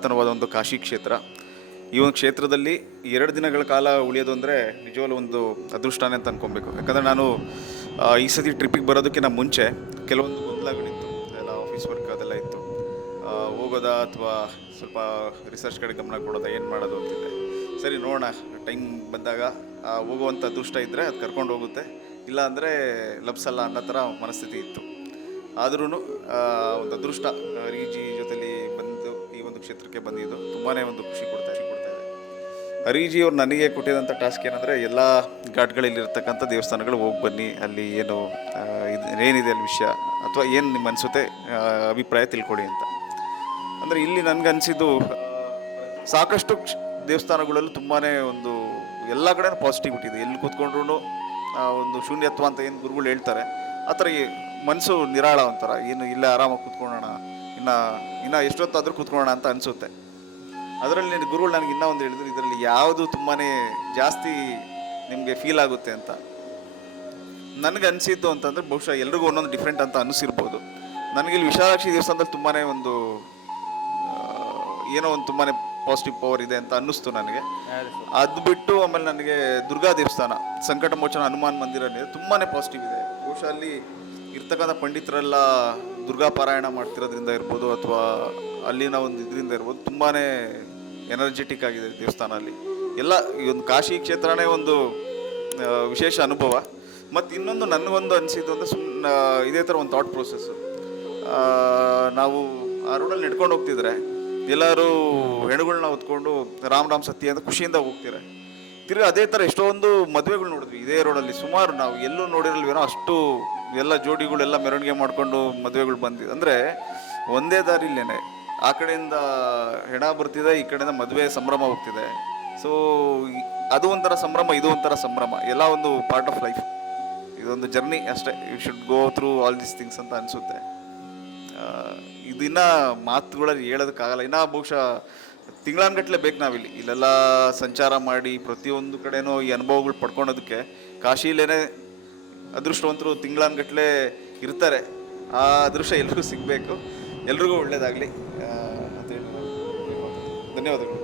ಪುರಾತನವಾದ ಒಂದು ಕಾಶಿ ಕ್ಷೇತ್ರ. ಈ ಒಂದು ಕ್ಷೇತ್ರದಲ್ಲಿ 2 ದಿನಗಳ ಕಾಲ ಉಳಿಯೋದು ಅಂದರೆ ನಿಜವಾಗ್ಲೂ ಒಂದು ಅದೃಷ್ಟನೇ ಅಂತ ಅನ್ಕೊಬೇಕು. ಯಾಕಂದರೆ ನಾನು ಈ ಸತಿ ಟ್ರಿಪ್ಪಿಗೆ ಬರೋದಕ್ಕಿಂತ ಮುಂಚೆ ಕೆಲವೊಂದು ಗೊಂದಲಗಳಿತ್ತು, ಎಲ್ಲ ಆಫೀಸ್ ವರ್ಕ್ ಅದೆಲ್ಲ ಇತ್ತು. ಹೋಗೋದಾ ಅಥವಾ ಸ್ವಲ್ಪ ರಿಸರ್ಚ್ ಕಡೆ ಗಮನ ಕೊಡೋದಾ, ಏನು ಮಾಡೋದು ಅಂತಿದ್ದೆ. ಸರಿ ನೋಡೋಣ, ಟೈಮ್ ಬಂದಾಗ ಹೋಗುವಂಥ ಅದೃಷ್ಟ ಇದ್ದರೆ ಅದು ಕರ್ಕೊಂಡು ಹೋಗುತ್ತೆ, ಇಲ್ಲ ಅಂದರೆ ಲಬ್ಸಲ್ಲ ಅನ್ನೋ ಥರ ಮನಸ್ಥಿತಿ ಇತ್ತು. ಆದ್ರೂ ಒಂದು ಅದೃಷ್ಟ ಹರಿಜಿ ಜೊತೆಲಿ ಬಂದು ಈ ಒಂದು ಕ್ಷೇತ್ರಕ್ಕೆ ಬಂದಿದ್ದು ತುಂಬಾ ಒಂದು ಖುಷಿ ಕೊಡ್ತಾ ಇದೆ. ಹರಿಜಿ ಅವ್ರು ನನಗೆ ಕೊಟ್ಟಿರೋಂಥ ಟಾಸ್ಕ್ ಏನಂದರೆ ಎಲ್ಲ ಘಾಟ್ಗಳಲ್ಲಿರ್ತಕ್ಕಂಥ ದೇವಸ್ಥಾನಗಳು ಹೋಗಿ ಬನ್ನಿ, ಅಲ್ಲಿ ಏನು ಏನಿದೆ ಅಲ್ಲಿ ವಿಷಯ ಅಥವಾ ಏನು ನಿಮ್ಮ ಅನಿಸುತ್ತೆ ಅಭಿಪ್ರಾಯ ತಿಳ್ಕೊಳ್ಳಿ ಅಂತ. ಅಂದರೆ ಇಲ್ಲಿ ನನಗನ್ಸಿದ್ದು ಸಾಕಷ್ಟು ದೇವಸ್ಥಾನಗಳಲ್ಲೂ ತುಂಬಾ ಒಂದು ಎಲ್ಲ ಕಡೆ ಪಾಸಿಟಿವಿಟಿ ಇದೆ. ಎಲ್ಲಿ ಕೂತ್ಕೊಂಡ್ರು ಒಂದು ಶೂನ್ಯತ್ವ ಅಂತ ಏನು ಗುರುಗಳು ಹೇಳ್ತಾರೆ, ಆ ಥರ ಮನಸ್ಸು ನಿರಾಳ ಒಂಥರ, ಏನು ಇಲ್ಲೇ ಆರಾಮಾಗಿ ಕೂತ್ಕೊಳ್ಳೋಣ, ಇನ್ನು ಎಷ್ಟೊತ್ತಾದರೂ ಕೂತ್ಕೊಳ್ಳೋಣ ಅಂತ ಅನಿಸುತ್ತೆ. ಅದರಲ್ಲಿ ಗುರುಗಳು ನನಗೆ ಇನ್ನೂ ಒಂದು ಹೇಳಿದ್ರು, ಇದರಲ್ಲಿ ಯಾವುದು ತುಂಬಾ ಜಾಸ್ತಿ ನಿಮಗೆ ಫೀಲ್ ಆಗುತ್ತೆ ಅಂತ. ನನಗೆ ಅನಿಸಿದ್ದು ಅಂತಂದರೆ ಬಹುಶಃ ಎಲ್ರಿಗೂ ಒಂದೊಂದು ಡಿಫ್ರೆಂಟ್ ಅಂತ ಅನಿಸಿರ್ಬೋದು. ನನಗೆ ಇಲ್ಲಿ ವಿಶಾಲಾಕ್ಷಿ ದೇವಸ್ಥಾನದಲ್ಲಿ ತುಂಬಾ ಒಂದು ಏನೋ ಒಂದು ತುಂಬಾ ಪಾಸಿಟಿವ್ ಪವರ್ ಇದೆ ಅಂತ ಅನ್ನಿಸ್ತು ನನಗೆ. ಅದು ಬಿಟ್ಟು ಆಮೇಲೆ ನನಗೆ ದುರ್ಗಾ ದೇವಸ್ಥಾನ, ಸಂಕಟ ಮೋಚನ ಹನುಮಾನ್ ಮಂದಿರ ತುಂಬಾ ಪಾಸಿಟಿವ್ ಇದೆ. ಬಹುಶಃ ಅಲ್ಲಿ ಇರ್ತಕ್ಕಂಥ ಪಂಡಿತರೆಲ್ಲ ದುರ್ಗಾ ಪಾರಾಯಣ ಮಾಡ್ತಿರೋದ್ರಿಂದ ಇರ್ಬೋದು ಅಥವಾ ಅಲ್ಲಿನ ಒಂದು ಇದರಿಂದ ಇರ್ಬೋದು, ತುಂಬಾ ಎನರ್ಜೆಟಿಕ್ ಆಗಿದೆ ದೇವಸ್ಥಾನ ಅಲ್ಲಿ. ಎಲ್ಲ ಈ ಒಂದು ಕಾಶಿ ಕ್ಷೇತ್ರನೇ ಒಂದು ವಿಶೇಷ ಅನುಭವ. ಮತ್ತು ಇನ್ನೊಂದು ನನಗೊಂದು ಅನಿಸಿದ್ದು ಅಂದರೆ ಇದೇ ಥರ ಒಂದು ಥಾಟ್ ಪ್ರೊಸೆಸ್ಸು. ನಾವು ಆ ರೋಡಲ್ಲಿ ನಡ್ಕೊಂಡು ಹೋಗ್ತಿದ್ರೆ ಎಲ್ಲರೂ ಹೆಣುಗಳನ್ನ ಹೊತ್ಕೊಂಡು ರಾಮ್ ಸತ್ಯ ಅಂತ ಖುಷಿಯಿಂದ ಹೋಗ್ತಾರೆ. ತಿರ್ಗಿ ಅದೇ ಥರ ಎಷ್ಟೊಂದು ಮದುವೆಗಳು ನೋಡಿದ್ವಿ ಇದೇ ರೋಡಲ್ಲಿ. ಸುಮಾರು ನಾವು ಎಲ್ಲೂ ನೋಡಿರಲ್ವೇನೋ ಅಷ್ಟು ಎಲ್ಲ ಜೋಡಿಗಳೆಲ್ಲ ಮೆರವಣಿಗೆ ಮಾಡಿಕೊಂಡು ಮದುವೆಗಳು ಬಂದಿದೆ. ಅಂದರೆ ಒಂದೇ ದಾರಿಲೇನೆ ಆ ಕಡೆಯಿಂದ ಹೆಣ ಬರ್ತಿದೆ, ಈ ಕಡೆಯಿಂದ ಮದುವೆ ಸಂಭ್ರಮ ಹೋಗ್ತಿದೆ. ಸೊ ಅದು ಒಂಥರ ಸಂಭ್ರಮ, ಇದು ಒಂಥರ ಸಂಭ್ರಮ, ಎಲ್ಲ ಒಂದು ಪಾರ್ಟ್ ಆಫ್ ಲೈಫ್. ಇದೊಂದು ಜರ್ನಿ ಅಷ್ಟೇ. You should go through all these things ಅಂತ ಅನಿಸುತ್ತೆ. ಇದನ್ನ ಮಾತುಗಳಲ್ಲಿ ಹೇಳೋದಕ್ಕಾಗಲ್ಲ. ಇನ್ನೂ ಬಹುಶಃ ತಿಂಗಳಾನ್ಗಟ್ಲೆ ಬೇಕು ನಾವಿಲ್ಲಿ ಇಲ್ಲೆಲ್ಲ ಸಂಚಾರ ಮಾಡಿ ಪ್ರತಿಯೊಂದು ಕಡೆನೂ ಈ ಅನುಭವಗಳು ಪಡ್ಕೊಳೋದಕ್ಕೆ. ಕಾಶಿಲೇನೆ ಅದೃಷ್ಟವಂತರು ತಿಂಗಳಾನ್ಗಟ್ಲೆ ಇರ್ತಾರೆ. ಆ ಅದೃಷ್ಟ ಎಲ್ರಿಗೂ ಸಿಗಬೇಕು. ಎಲ್ರಿಗೂ ಒಳ್ಳೆಯದಾಗಲಿ ಅಂತ ಹೇಳಿ ಧನ್ಯವಾದಗಳು.